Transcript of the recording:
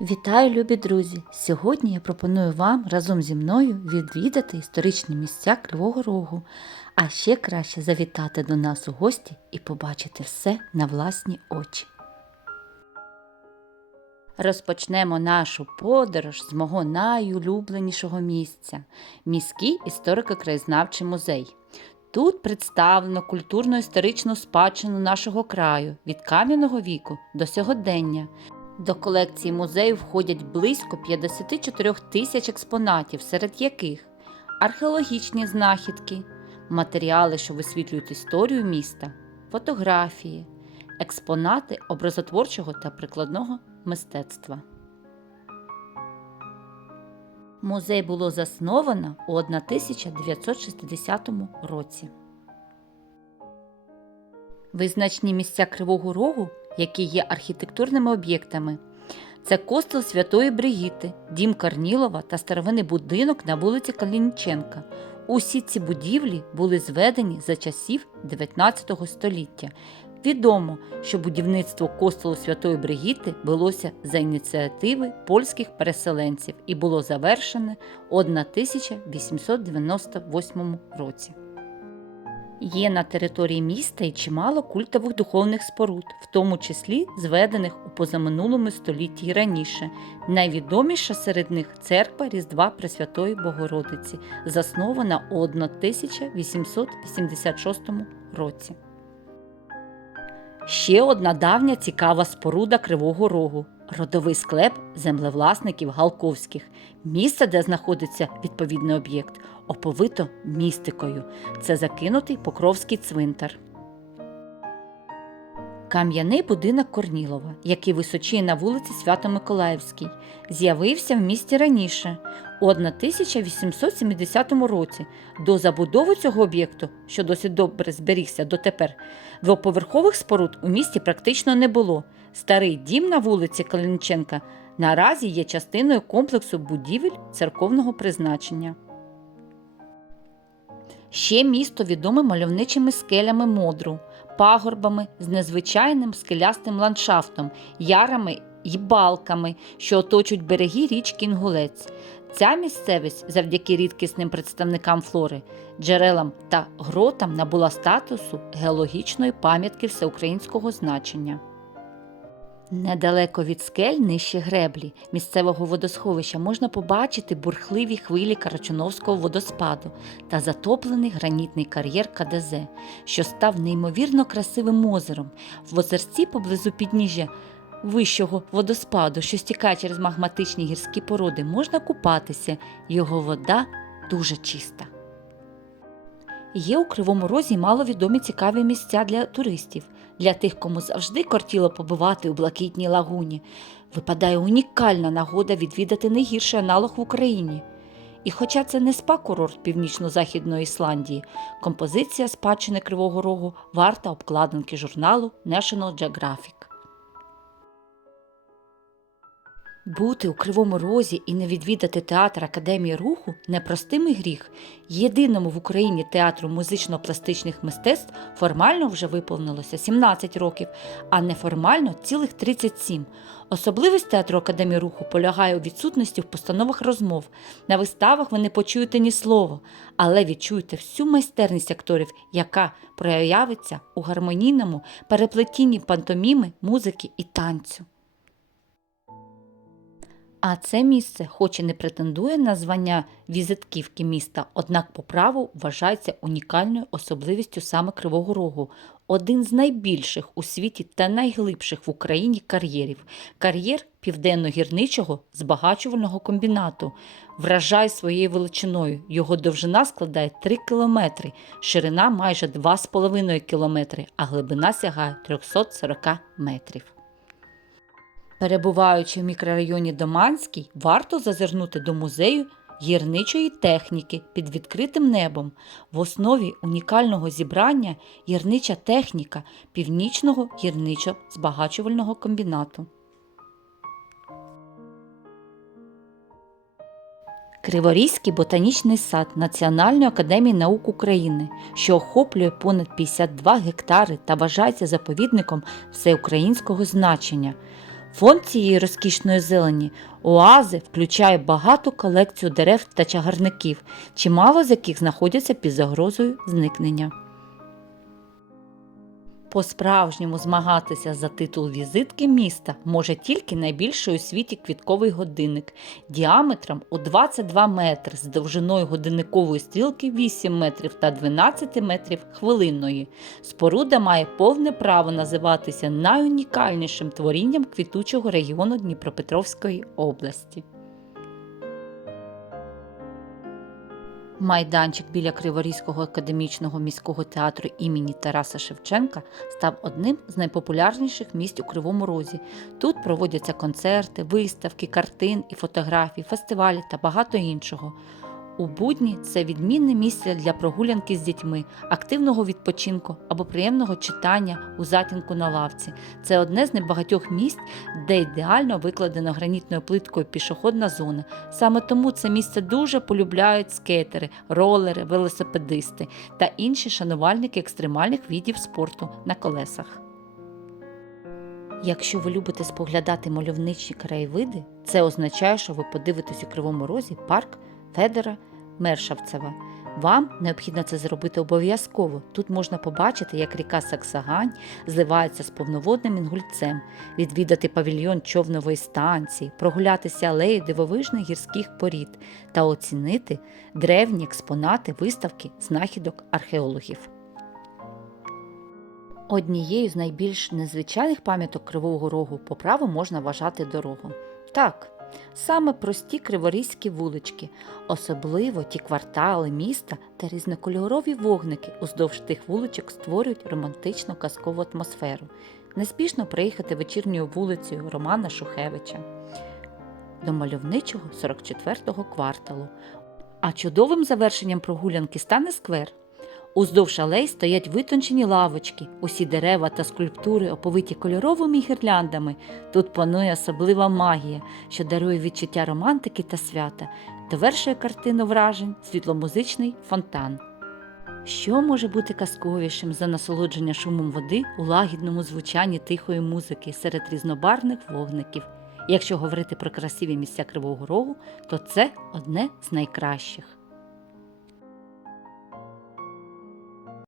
Вітаю, любі друзі! Сьогодні я пропоную вам разом зі мною відвідати історичні місця Кривого Рогу, а ще краще завітати до нас у гості і побачити все на власні очі. Розпочнемо нашу подорож з мого найулюбленішого місця міський історико-краєзнавчий музей. Тут представлено культурно-історичну спадщину нашого краю від кам'яного віку до сьогодення. До колекції музею входять близько 54 тисяч експонатів, серед яких археологічні знахідки, матеріали, що висвітлюють історію міста, фотографії, експонати образотворчого та прикладного мистецтва. Музей було засновано у 1960 році. Визначні місця Кривого Рогу, які є архітектурними об'єктами, це костел Святої Бригіти, дім Карнілова та старовинний будинок на вулиці Калініченка. Усі ці будівлі були зведені за часів 19 століття. Відомо, що будівництво костелу Святої Бригіти велося за ініціативи польських переселенців і було завершене у 1898 році. Є на території міста і чимало культових духовних споруд, в тому числі зведених у позаминулому столітті й раніше. Найвідоміша серед них церква Різдва Пресвятої Богородиці, заснована у 1886 році. Ще одна давня цікава споруда Кривого Рогу родовий склеп землевласників Галковських, місце, де знаходиться відповідний об'єкт, оповито містикою. Це закинутий Покровський цвинтар. Кам'яний будинок Корнілова, який височіє на вулиці Свято-Миколаївській, з'явився в місті раніше, у 1870 році. До забудови цього об'єкту, що досить добре зберігся дотепер, двоповерхових споруд у місті практично не було. Старий дім на вулиці Калінченка наразі є частиною комплексу будівель церковного призначення. Ще місто відоме мальовничими скелями модру, пагорбами з незвичайним скелястим ландшафтом, ярами й балками, що оточують береги річки Інгулець. Ця місцевість, завдяки рідкісним представникам флори, джерелам та гротам набула статусу геологічної пам'ятки всеукраїнського значення. Недалеко від скель нижче греблі місцевого водосховища можна побачити бурхливі хвилі Карачуновського водоспаду та затоплений гранітний кар'єр КДЗ, що став неймовірно красивим озером. В озерці поблизу підніжжя вищого водоспаду, що стікає через магматичні гірські породи, можна купатися, його вода дуже чиста. Є у Кривому Розі маловідомі цікаві місця для туристів. Для тих, кому завжди кортіло побувати у блакитній лагуні, випадає унікальна нагода відвідати найгірший аналог в Україні. І хоча це не спа-курорт північно-західної Ісландії, композиція спадщини Кривого Рогу варта обкладинки журналу National Geographic. Бути у Кривому Розі і не відвідати театр Академії руху непростимий гріх. Єдиному в Україні театру музично-пластичних мистецтв формально вже виповнилося 17 років, а неформально цілих 37. Особливість театру Академії руху полягає у відсутності в постановах розмов. На виставах ви не почуєте ні слова, але відчуєте всю майстерність акторів, яка проявиться у гармонійному переплетінні пантоміми, музики і танцю. А це місце, хоч і не претендує на звання візитківки міста, однак по праву вважається унікальною особливістю саме Кривого Рогу, один з найбільших у світі та найглибших в Україні кар'єрів. Кар'єр південно-гірничого збагачувального комбінату вражає своєю величиною. Його довжина складає 3 кілометри, ширина майже 2,5 кілометри, а глибина сягає 340 метрів. Перебуваючи в мікрорайоні Доманський, варто зазирнути до музею гірничої техніки під відкритим небом. В основі унікального зібрання гірнича техніка північного гірничо-збагачувального комбінату. Криворізький ботанічний сад Національної академії наук України, що охоплює понад 52 гектари та вважається заповідником всеукраїнського значення. Фонд цієї розкішної зелені оази включає багату колекцію дерев та чагарників, чимало з яких знаходяться під загрозою зникнення. По-справжньому змагатися за титул візитки міста може тільки найбільший у світі квітковий годинник діаметром у 22 метри з довжиною годинникової стрілки 8 метрів та 12 метрів хвилинної. Споруда має повне право називатися найунікальнішим творінням квітучого регіону Дніпропетровської області. Майданчик біля Криворізького академічного міського театру імені Тараса Шевченка став одним з найпопулярніших місць у Кривому Розі. Тут проводяться концерти, виставки, картин і фотографій, фестивалі та багато іншого. У будні це відмінне місце для прогулянки з дітьми, активного відпочинку або приємного читання у затінку на лавці. Це одне з небагатьох місць, де ідеально викладена гранітною плиткою пішохідна зона. Саме тому це місце дуже полюбляють скейтери, ролери, велосипедисти та інші шанувальники екстремальних видів спорту на колесах. Якщо ви любите споглядати мальовничі краєвиди, це означає, що ви подивитесь у Кривому Розі парк Федора Мершавцева. Вам необхідно це зробити обов'язково. Тут можна побачити, як ріка Саксагань зливається з повноводним інгульцем, відвідати павільйон човнової станції, прогулятися алеї дивовижних гірських порід та оцінити древні експонати виставки знахідок археологів. Однією з найбільш незвичайних пам'яток Кривого Рогу по праву можна вважати дорогу. Так, саме прості криворізькі вулички, особливо ті квартали міста та різнокольорові вогники уздовж тих вуличок створюють романтичну казкову атмосферу. Неспішно приїхати вечірньою вулицею Романа Шухевича до мальовничого 44-го кварталу. А чудовим завершенням прогулянки стане сквер. Уздовж алей стоять витончені лавочки, усі дерева та скульптури оповиті кольоровими гірляндами. Тут панує особлива магія, що дарує відчуття романтики та свята, довершує картину вражень світломузичний фонтан. Що може бути казковішим за насолодження шумом води у лагідному звучанні тихої музики серед різнобарвних вогників? Якщо говорити про красиві місця Кривого Рогу, то це одне з найкращих.